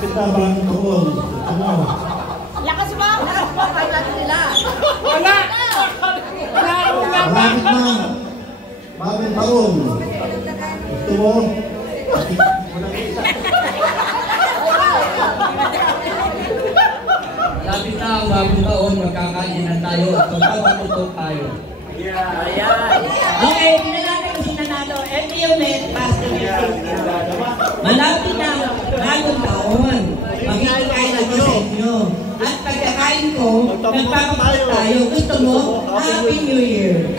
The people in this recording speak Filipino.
Malapit na ba ang taon? Lakas mo! Lakas mo! Kaya natin nila! Wala! Malapit na! Bagong taon! Gusto mo? Malapit na ang bagong taon, magkakainan tayo at magpapatutok tayo. Ayan! Okay, pinalala ko si Nanalo. Ito yung pass to Malapit na bagong taon. Makikikain ako sa inyo. At pagkakain ko, nagpapakita tayo. Gusto mo? Happy New Year!